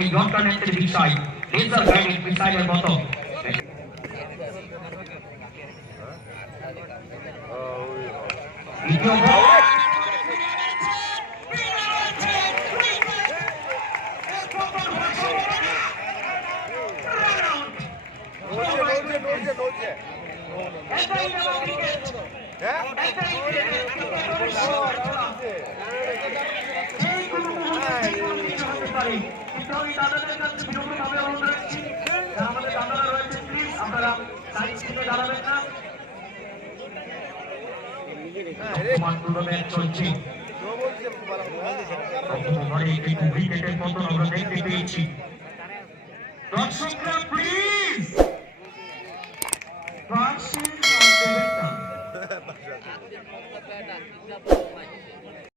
এই যন্ত্রণের বিষয় laser guided মিসাইলের মতো দ্বিতীয় বল চলছে উইকেটের মতন আমরা দেখতে পেয়েছি দর্শকরা প্লিজ Varsın